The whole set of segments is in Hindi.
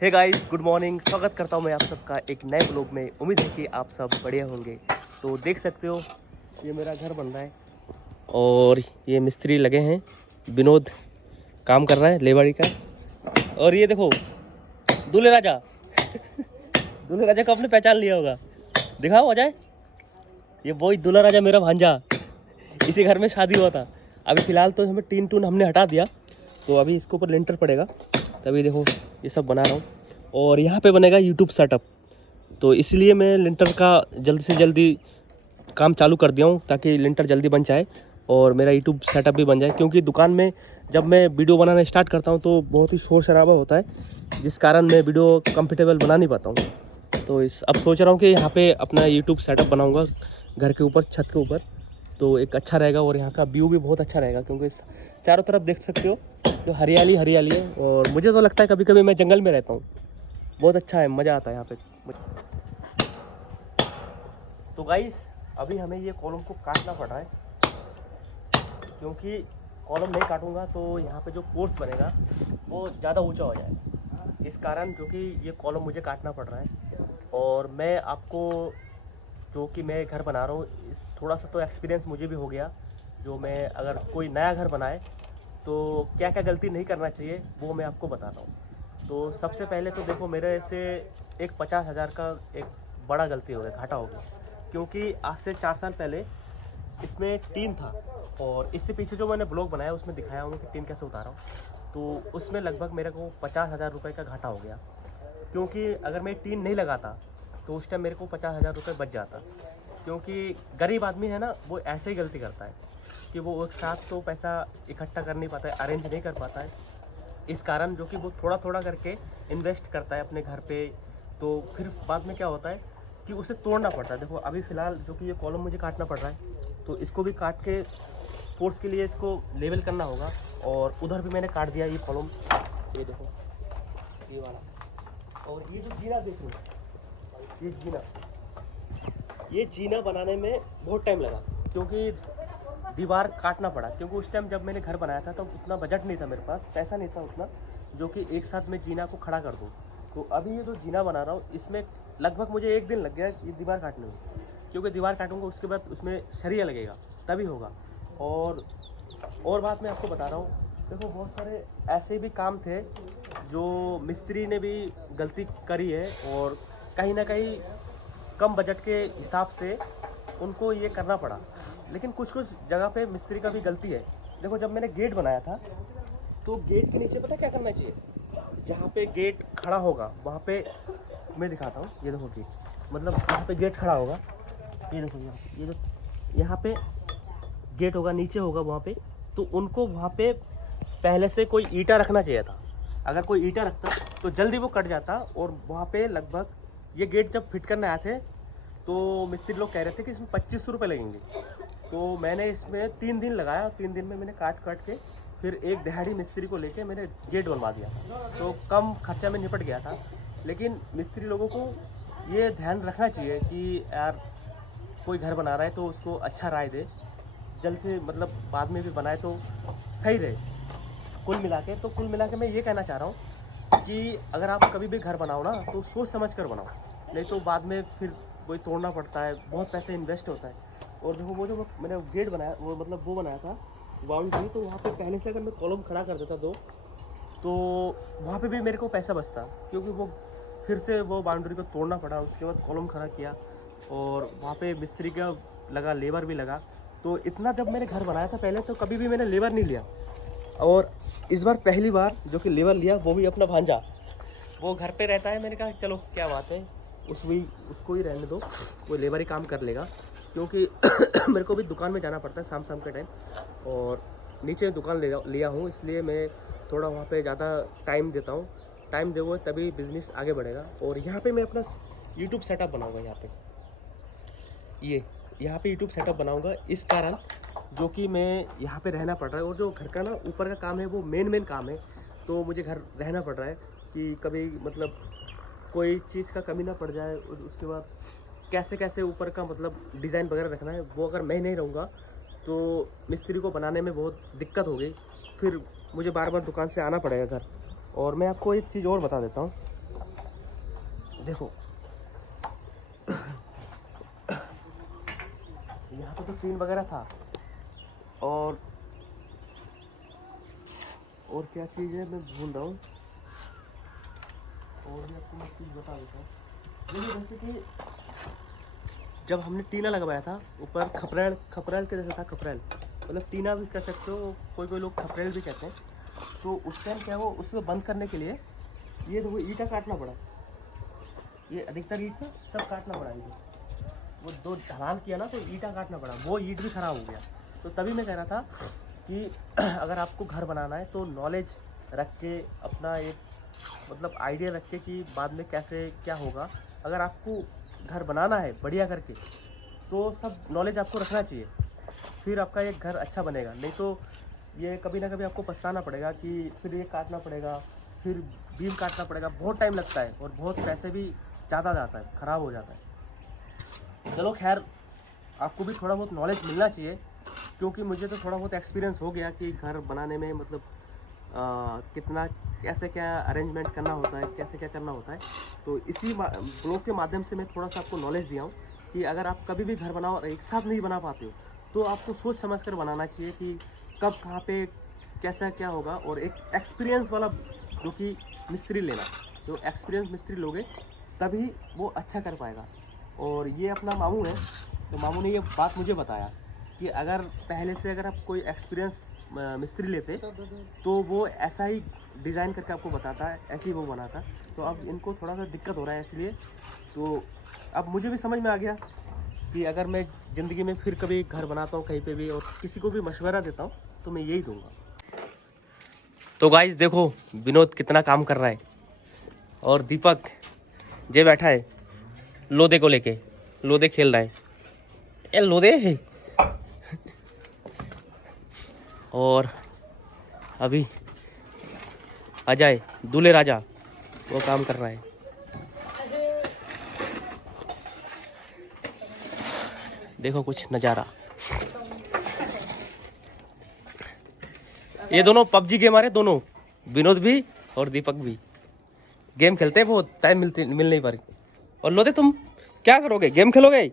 Hey guys, good morning. स्वागत करता हूं मैं आप सबका एक नए ब्लॉग में। उम्मीद है कि आप सब बढ़िया होंगे। तो देख सकते हो ये मेरा घर बन रहा है और ये मिस्त्री लगे हैं। विनोद काम कर रहा है लेबरी का। और ये देखो दूल्हे राजा दूल्हे राजा को आपने पहचान लिया होगा। दिखाओ हो जाए। ये वही दूल्हा राजा मेरा भांजा। इसी घर में शादी हुआ था। अभी फ़िलहाल तो हमें टीन टून हमने हटा दिया, तो अभी इसके ऊपर लिंटर पड़ेगा। तभी देखो ये सब बना रहा हूँ। और यहाँ पे बनेगा यूट्यूब सेटअप, तो इसलिए मैं लिंटर का जल्दी से जल्दी काम चालू कर दिया हूँ ताकि लिंटर जल्दी बन जाए और मेरा यूट्यूब सेटअप भी बन जाए। क्योंकि दुकान में जब मैं वीडियो बनाना स्टार्ट करता हूँ तो बहुत ही शोर शराबा होता है, जिस कारण मैं वीडियो कंफर्टेबल बना नहीं पाता हूँ। तो अब सोच रहा हूँ कि यहाँ पे अपना यूट्यूब सेटअप बनाऊँगा घर के ऊपर, छत के ऊपर। तो एक अच्छा रहेगा और यहाँ का व्यू भी बहुत अच्छा रहेगा, क्योंकि चारों तरफ देख सकते हो तो हरियाली हरियाली है। और मुझे तो लगता है कभी कभी मैं जंगल में रहता हूँ। बहुत अच्छा है, मज़ा आता है यहाँ पे। तो गाइस, अभी हमें ये कॉलम को काटना पड़ रहा है, क्योंकि कॉलम नहीं काटूंगा तो यहाँ पे जो कोर्स बनेगा वो ज़्यादा ऊंचा हो जाएगा। इस कारण जो कि ये कॉलम मुझे काटना पड़ रहा है। और मैं आपको, जो कि मैं घर बना रहा हूँ, इस थोड़ा सा तो एक्सपीरियंस मुझे भी हो गया। जो मैं अगर कोई नया घर बनाए तो क्या क्या गलती नहीं करना चाहिए वो मैं आपको बताता हूँ। तो सबसे पहले तो देखो, मेरे से एक 50,000 का एक बड़ा गलती हो गया, घाटा हो गया। क्योंकि आज से 4 साल पहले इसमें टीन था, और इससे पीछे जो मैंने ब्लॉग बनाया उसमें दिखाया हूँ कि टीन कैसे उतारा हूँ। तो उसमें लगभग मेरे को 50,000 रुपये का घाटा हो गया। क्योंकि अगर मैं टीन नहीं लगाता तो उस टाइम मेरे को 50,000 रुपये बच जाता। क्योंकि गरीब आदमी है ना, वो ऐसे ही गलती करता है कि वो एक साथ तो पैसा इकट्ठा कर नहीं पाता है, अरेंज नहीं कर पाता है। इस कारण जो कि वो थोड़ा थोड़ा करके इन्वेस्ट करता है अपने घर पे। तो फिर बाद में क्या होता है कि उसे तोड़ना पड़ता है। देखो अभी फ़िलहाल जो कि ये कॉलम मुझे काटना पड़ रहा है, तो इसको भी काट के फोर्स के लिए इसको लेवल करना होगा। और उधर भी मैंने काट दिया ये कॉलम, ये देखो ये वाला। और ये जो जीना देख रहे हो, ये जीना बनाने में बहुत टाइम लगा, क्योंकि दीवार काटना पड़ा। क्योंकि उस टाइम जब मैंने घर बनाया था तो उतना बजट नहीं था मेरे पास, पैसा नहीं था उतना जो कि एक साथ में जीना को खड़ा कर दूँ। तो अभी ये जो जीना बना रहा हूँ इसमें लगभग मुझे 1 दिन लग गया ये दीवार काटने में। क्योंकि दीवार काटूंगा उसके बाद उसमें सरिया लगेगा तभी होगा। और बात मैं आपको बता रहा हूँ, देखो बहुत सारे ऐसे भी काम थे जो मिस्त्री ने भी गलती करी है, और कहीं ना कहीं कम बजट के हिसाब से उनको ये करना पड़ा। लेकिन कुछ कुछ जगह पे मिस्त्री का भी गलती है। देखो जब मैंने गेट बनाया था तो गेट के नीचे पता क्या करना चाहिए, जहाँ पे गेट खड़ा होगा वहाँ पे, मैं दिखाता हूँ। ये देखो गेट, मतलब यहाँ पे गेट खड़ा होगा। ये देखो ये जो यहाँ पे गेट होगा, नीचे होगा वहाँ पे, तो उनको वहाँ पे पहले से कोई ईंटा रखना चाहिए था। अगर कोई ईंटा रखता तो जल्दी वो कट जाता। और वहाँ पे लगभग ये गेट जब फिट करने आए थे तो मिस्त्री लोग कह रहे थे कि इसमें 2500 रुपये लगेंगे। तो मैंने इसमें 3 दिन लगाया, और 3 दिन में मैंने काट काट के फिर एक दिहाड़ी मिस्त्री को लेके मैंने गेट बनवा दिया। तो कम खर्चा में निपट गया था। लेकिन मिस्त्री लोगों को ये ध्यान रखना चाहिए कि यार कोई घर बना रहा है तो उसको अच्छा राय दे, जल्द से मतलब बाद में भी बनाए तो सही रहे। कुल मिला के मैं ये कहना चाह रहा हूँ कि अगर आप कभी भी घर बनाओ ना तो सोच समझ कर बनाओ, नहीं तो बाद में फिर वही तोड़ना पड़ता है, बहुत पैसे इन्वेस्ट होता है। और देखो वो जो मैंने गेट बनाया, वो मतलब वो बनाया था बाउंड्री, तो वहाँ पे पहले से अगर मैं कॉलम खड़ा कर देता तो वहाँ पे भी मेरे को पैसा बचता। क्योंकि वो फिर से वो बाउंड्री को तोड़ना पड़ा, उसके बाद कॉलम खड़ा किया, और वहाँ पे मिस्त्री का लगा, लेबर भी लगा। तो इतना जब मैंने घर बनाया था पहले तो कभी भी मैंने लेबर नहीं लिया, और इस बार पहली बार जो कि लेबर लिया वो भी अपना भांजा। वो घर पे रहता है, मैंने कहा चलो क्या बात है, उसको ही रहने दो, वो लेबर ही काम कर लेगा। क्योंकि मेरे को भी दुकान में जाना पड़ता है शाम शाम के टाइम, और नीचे दुकान लिया हूँ, इसलिए मैं थोड़ा वहाँ पे ज़्यादा टाइम देता हूँ। टाइम दोगे तभी बिज़नेस आगे बढ़ेगा। और यहाँ पे मैं अपना यूट्यूब सेटअप बनाऊँगा। यहाँ पे यूट्यूब सेटअप बनाऊँगा, इस कारण जो कि मैं यहाँ पे रहना पड़ रहा है। और जो घर का ना ऊपर का काम है वो मेन काम है, तो मुझे घर रहना पड़ रहा है कि कभी मतलब कोई चीज़ का कमी ना पड़ जाए। और उसके बाद कैसे कैसे ऊपर का मतलब डिज़ाइन वगैरह रखना है, वो अगर मैं नहीं रहूँगा तो मिस्त्री को बनाने में बहुत दिक्कत होगी। फिर मुझे बार बार दुकान से आना पड़ेगा घर। और मैं आपको एक चीज़ और बता देता हूँ देखो यहाँ पे तो टीन वगैरह था, और क्या चीज़ है मैं भूल रहा हूँ, और भी आपको मैं चीज़ बता देता हूँ। देखो जैसे कि जब हमने टीना लगवाया था ऊपर, खपरेल के जैसा था, खपरेल मतलब टीना भी कह सकते हो, कोई लोग खपरेल भी कहते हैं। तो उस टाइम क्या वो उसको बंद करने के लिए ये देखो ईंटा काटना पड़ा, ये अधिकतर ईंट ना सब काटना पड़ा। ये वो दो ढलान किया ना तो ईंटा काटना पड़ा, वो ईंट भी ख़राब हो गया। तो तभी मैं कह रहा था कि अगर आपको घर बनाना है तो नॉलेज रख के, अपना एक मतलब आइडिया रख के कि बाद में कैसे क्या होगा, अगर आपको घर बनाना है बढ़िया करके तो सब नॉलेज आपको रखना चाहिए, फिर आपका एक घर अच्छा बनेगा। नहीं तो ये कभी ना कभी आपको पछताना पड़ेगा कि फिर ये काटना पड़ेगा, फिर बीम काटना पड़ेगा, बहुत टाइम लगता है और बहुत पैसे भी ज़्यादा जाता है, ख़राब हो जाता है। चलो खैर, आपको भी थोड़ा बहुत नॉलेज मिलना चाहिए, क्योंकि मुझे तो थोड़ा बहुत एक्सपीरियंस हो गया कि घर बनाने में मतलब कितना कैसे क्या अरेंजमेंट करना होता है, कैसे क्या करना होता है। तो इसी ब्लॉग के माध्यम से मैं थोड़ा सा आपको नॉलेज दिया हूँ कि अगर आप कभी भी घर बनाओ और एक साथ नहीं बना पाते हो तो आपको सोच समझ कर बनाना चाहिए कि कब कहाँ पे कैसा क्या होगा, और एक एक्सपीरियंस वाला जो कि मिस्त्री लेना, जो एक्सपीरियंस मिस्त्री लोगे तभी वो अच्छा कर पाएगा। और ये अपना मामू है, तो मामू ने ये बात मुझे बताया कि अगर पहले से अगर आप कोई एक्सपीरियंस मिस्त्री लेते तो वो ऐसा ही डिज़ाइन करके आपको बताता है, ऐसे ही वो बनाता। तो अब इनको थोड़ा सा दिक्कत हो रहा है, इसलिए तो अब मुझे भी समझ में आ गया कि अगर मैं ज़िंदगी में फिर कभी घर बनाता हूँ कहीं पे भी और किसी को भी मशवरा देता हूँ तो मैं यही दूंगा। तो गाइस देखो विनोद कितना काम कर रहा है, और दीपक जे बैठा है लोदे को लेके, लोदे खेल रहा है, ये लोदे है। और अभी अजय दूल्हे राजा वो काम कर रहा है। देखो कुछ नज़ारा, ये दोनों पबजी गेम आ रहे, दोनों विनोद भी और दीपक भी गेम खेलते हैं, बहुत टाइम मिल नहीं पा रही। और लोदे तुम क्या करोगे, गेम खेलोगे,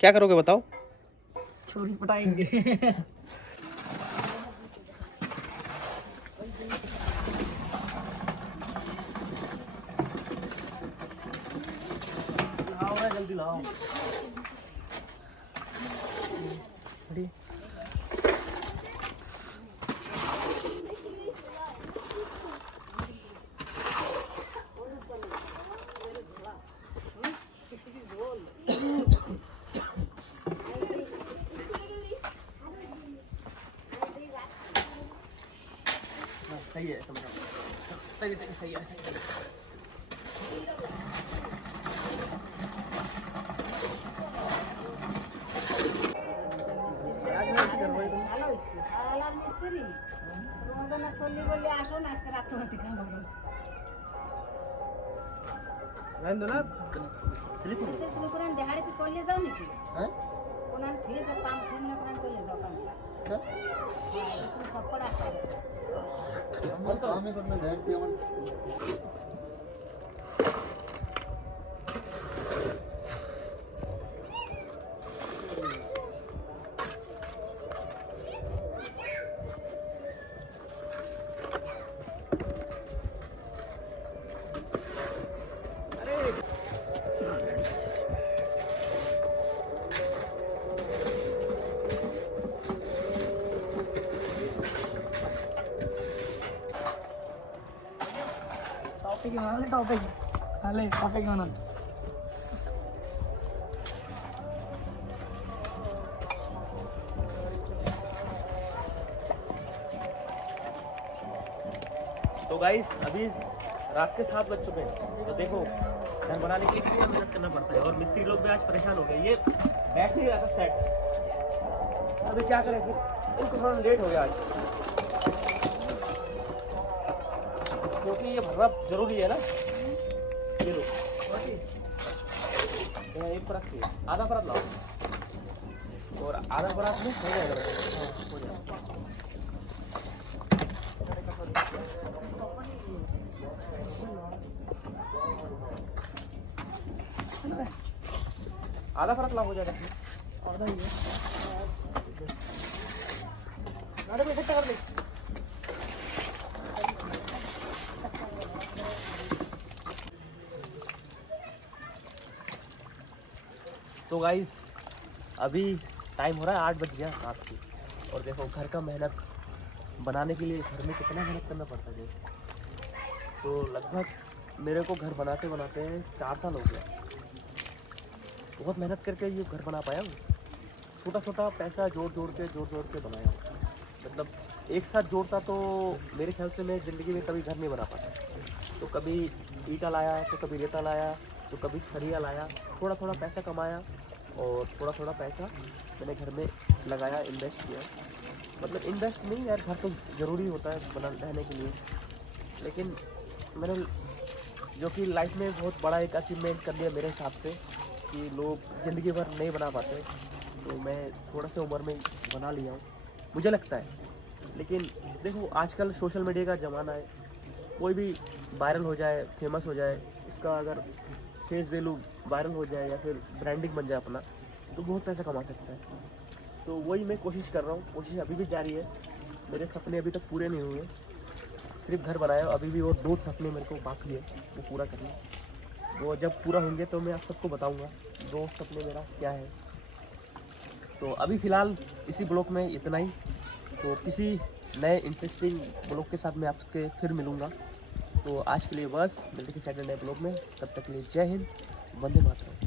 क्या करोगे बताओ? छोरी पटाएंगे। लाओ जल्दी लाओ। सही है, सही है, सही है। टॉपिक म्हणाल, टॉपिक आले, टॉपिक म्हणाल. तो गाइस अभी रात के 7 बज चुके हैं, तो देखो घर बनाने के लिए कितना मेहनत करना पड़ता है, और मिस्त्री लोग भी आज परेशान हो गए, ये बैठ नहीं रहा था सेट। अभी क्या करें फिर, इनको थोड़ा लेट हो गया आज, क्योंकि ये भरना जरूरी है ना। ये लो एक परत चाहिए, आधा परत लाओ, और आधा परत में हो जाएगा। हाँ हो जाएगा। आधा फर्क लाभ हो जाएगा इसमें। आधा ही है। गाड़ी में इकट्ठा कर ले। तो गाइस अभी टाइम हो रहा है 8 बज गया रात की, और देखो घर का मेहनत बनाने के लिए घर में कितना मेहनत करना पड़ता है। तो लगभग मेरे को घर बनाते बनाते 4 साल हो गया। बहुत मेहनत करके ये घर बना पाया हूँ। छोटा छोटा पैसा जोड़ जोड़ के बनाया। मतलब एक साथ जोड़ता तो मेरे ख्याल से मैं ज़िंदगी में कभी घर नहीं बना पाता। तो कभी ईंटा लाया, तो कभी रेता लाया, तो कभी सरिया लाया, थोड़ा थोड़ा पैसा कमाया और थोड़ा थोड़ा पैसा मैंने घर में लगाया, इन्वेस्ट किया। मतलब इन्वेस्ट नहीं यार, घर तो ज़रूरी होता है बना रहने के लिए, लेकिन मैंने जो कि लाइफ में बहुत बड़ा एक अचीवमेंट कर लिया मेरे हिसाब से, कि लोग ज़िंदगी भर नहीं बना पाते, तो मैं थोड़ा सा उम्र में बना लिया हूँ मुझे लगता है। लेकिन देखो आजकल सोशल मीडिया का ज़माना है, कोई भी वायरल हो जाए, फेमस हो जाए, उसका अगर फेस वैल्यू वायरल हो जाए या फिर ब्रांडिंग बन जाए अपना, तो बहुत पैसा कमा सकता है। तो वही मैं कोशिश कर रहा हूँ, कोशिश अभी भी जारी है। मेरे सपने अभी तक पूरे नहीं हुए, सिर्फ घर बनाया, अभी भी वो 2 सपने मेरे को बाकी है वो पूरा करना। वो जब पूरा होंगे तो मैं आप सबको बताऊँगा 2 सपने मेरा क्या है। तो अभी फ़िलहाल इसी ब्लॉग में इतना ही। तो किसी नए इंटरेस्टिंग ब्लॉग के साथ मैं आपके फिर मिलूँगा। तो आज के लिए बस मिलते हैं किसी नए ब्लॉग में, तब तक के लिए जय हिंद, वंदे मातरम।